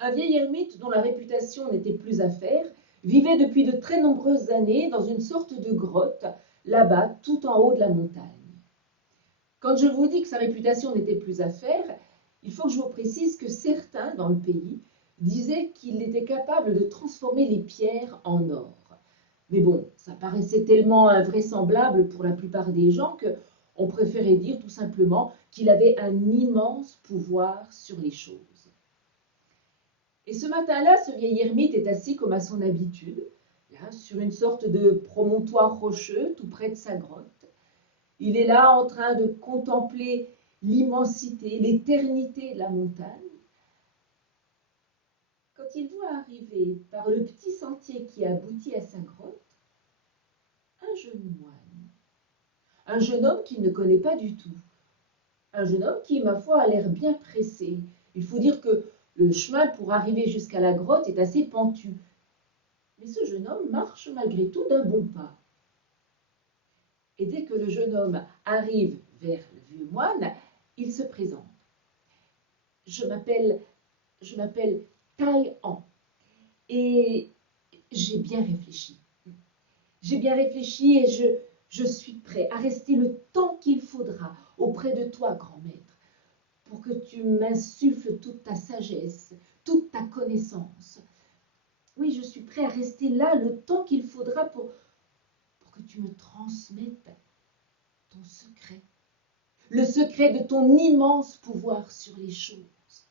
Un vieil ermite dont la réputation n'était plus à faire vivait depuis de très nombreuses années dans une sorte de grotte, là-bas, tout en haut de la montagne. Quand je vous dis que sa réputation n'était plus à faire, il faut que je vous précise que certains dans le pays disaient qu'il était capable de transformer les pierres en or. Mais bon, ça paraissait tellement invraisemblable pour la plupart des gens qu'on préférait dire tout simplement qu'il avait un immense pouvoir sur les choses. Et ce matin-là, ce vieil ermite est assis comme à son habitude, là, sur une sorte de promontoire rocheux tout près de sa grotte. Il est là en train de contempler l'immensité, l'éternité de la montagne. Quand il voit arriver par le petit sentier qui aboutit à sa grotte, un jeune moine, un jeune homme qu'il ne connaît pas du tout, un jeune homme qui, ma foi, a l'air bien pressé. Il faut dire que le chemin pour arriver jusqu'à la grotte est assez pentu. Mais ce jeune homme marche malgré tout d'un bon pas. Et dès que le jeune homme arrive vers le vieux moine, il se présente. Je m'appelle Tai An et j'ai bien réfléchi. J'ai bien réfléchi et je suis prêt à rester le temps qu'il faudra auprès de toi, grand maître, pour que tu m'insuffles toute ta sagesse, toute ta connaissance. Oui, je suis prêt à rester là le temps qu'il faudra pour que tu me transmettes ton secret, le secret de ton immense pouvoir sur les choses.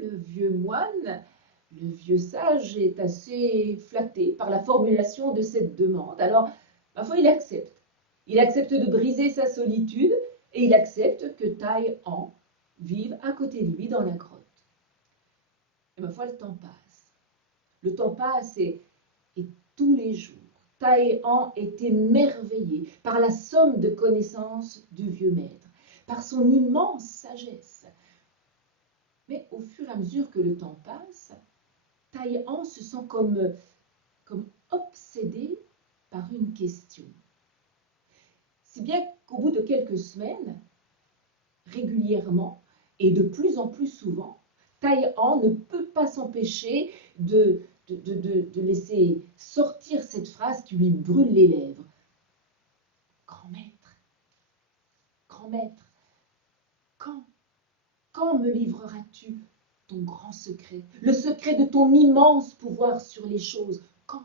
Le vieux moine, le vieux sage est assez flatté par la formulation de cette demande. Alors, ma foi, il accepte. Il accepte de briser sa solitude et il accepte que Tai An vive à côté de lui dans la grotte. Et ma foi, le temps passe. Le temps passe et tous les jours, Tai An est émerveillé par la somme de connaissances du vieux maître, par son immense sagesse. Mais au fur et à mesure que le temps passe, Tai An se sent comme obsédé par une question. Si bien qu'au bout de quelques semaines, régulièrement et de plus en plus souvent, Tai An ne peut pas s'empêcher de laisser sortir cette phrase qui lui brûle les lèvres. Grand maître, quand me livreras-tu ton grand secret, le secret de ton immense pouvoir sur les choses? Quand?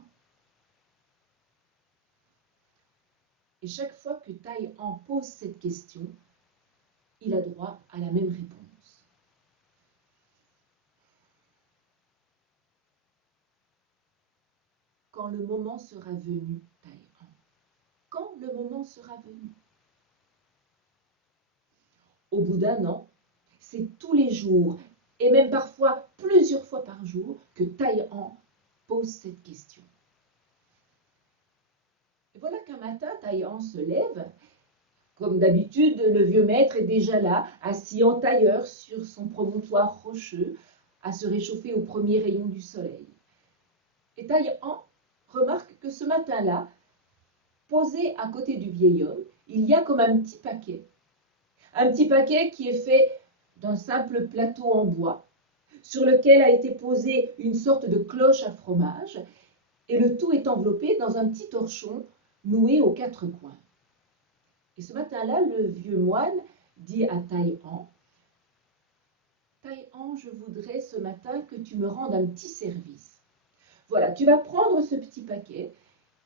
Et chaque fois que Tai An pose cette question, il a droit à la même réponse. Quand le moment sera venu, Tai An. Quand le moment sera venu. Au bout d'un an, c'est tous les jours, et même parfois plusieurs fois par jour, que Tai An pose cette question. Et voilà qu'un matin, Tai An se lève. Comme d'habitude, le vieux maître est déjà là, assis en tailleur sur son promontoire rocheux, à se réchauffer aux premiers rayons du soleil. Et Tai An remarque que ce matin-là, posé à côté du vieil homme, il y a comme un petit paquet. Un petit paquet qui est fait d'un simple plateau en bois, sur lequel a été posée une sorte de cloche à fromage, et le tout est enveloppé dans un petit torchon noué aux quatre coins. Et ce matin-là, le vieux moine dit à Tai An, « Tai An, je voudrais ce matin que tu me rendes un petit service. Voilà, tu vas prendre ce petit paquet,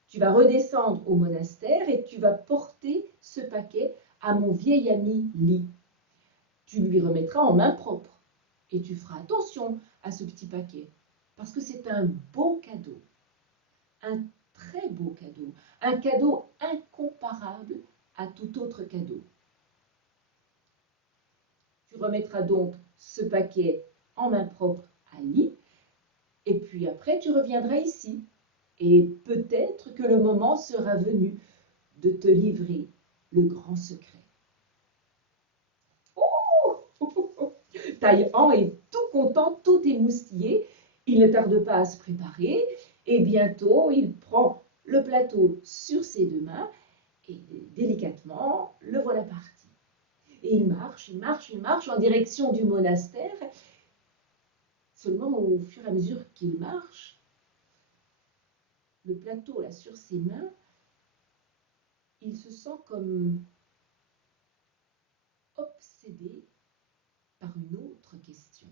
tu vas redescendre au monastère et tu vas porter ce paquet à mon vieil ami Li. Tu lui remettras en main propre et tu feras attention à ce petit paquet parce que c'est un beau cadeau, un très beau cadeau, un cadeau incomparable à tout autre cadeau. Tu remettras donc ce paquet en main propre à Li et puis après tu reviendras ici et peut-être que le moment sera venu de te livrer le grand secret. » Oh, Tai An est tout content, tout émoustillé. Il ne tarde pas à se préparer et bientôt il prend le plateau sur ses deux mains et délicatement le voilà parti. Et il marche, il marche, il marche en direction du monastère. Seulement, au fur et à mesure qu'il marche, le plateau là sur ses mains, il se sent comme obsédé par une autre question.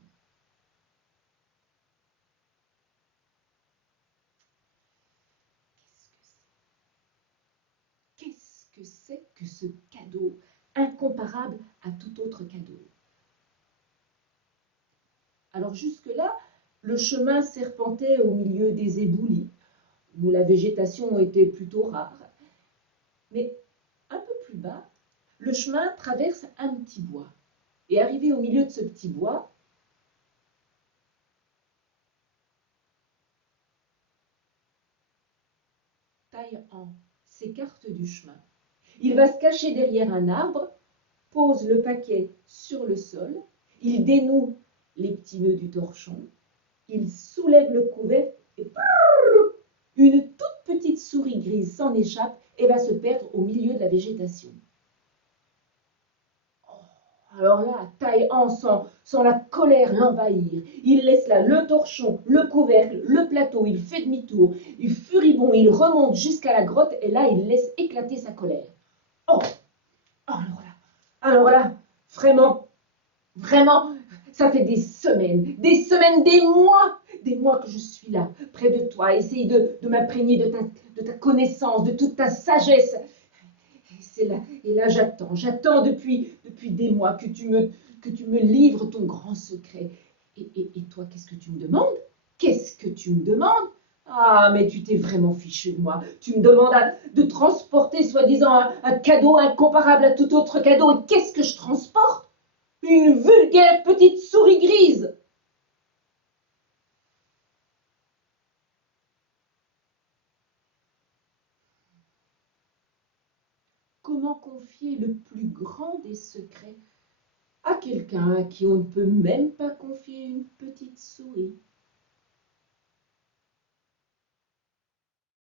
Qu'est-ce que c'est que ce cadeau incomparable à tout autre cadeau? Alors jusque-là, le chemin serpentait au milieu des éboulis, où la végétation était plutôt rare. Mais un peu plus bas, le chemin traverse un petit bois. Et arrivé au milieu de ce petit bois, Taï-En s'écarte du chemin. Il va se cacher derrière un arbre, pose le paquet sur le sol, il dénoue les petits nœuds du torchon, il soulève le couvercle et une toute petite souris grise s'en échappe et va se perdre au milieu de la végétation. Alors là, Taï-En sent la colère l'envahir. Il laisse là le torchon, le couvercle, le plateau, il fait demi-tour. Il furibond, il remonte jusqu'à la grotte et là, il laisse éclater sa colère. Oh, alors là, vraiment, vraiment, ça fait des semaines, des mois que je suis là, près de toi, essaye de m'imprégner de ta connaissance, de toute ta sagesse. Et là j'attends depuis des mois que tu me livres ton grand secret. Et toi, qu'est-ce que tu me demandes? Qu'est-ce que tu me demandes? Ah, mais tu t'es vraiment fichu de moi. Tu me demandes de transporter soi-disant un cadeau incomparable à tout autre cadeau. Et qu'est-ce que je transporte? Une vulgaire petite souris grise. Comment confier le plus grand des secrets à quelqu'un à qui on ne peut même pas confier une petite souris?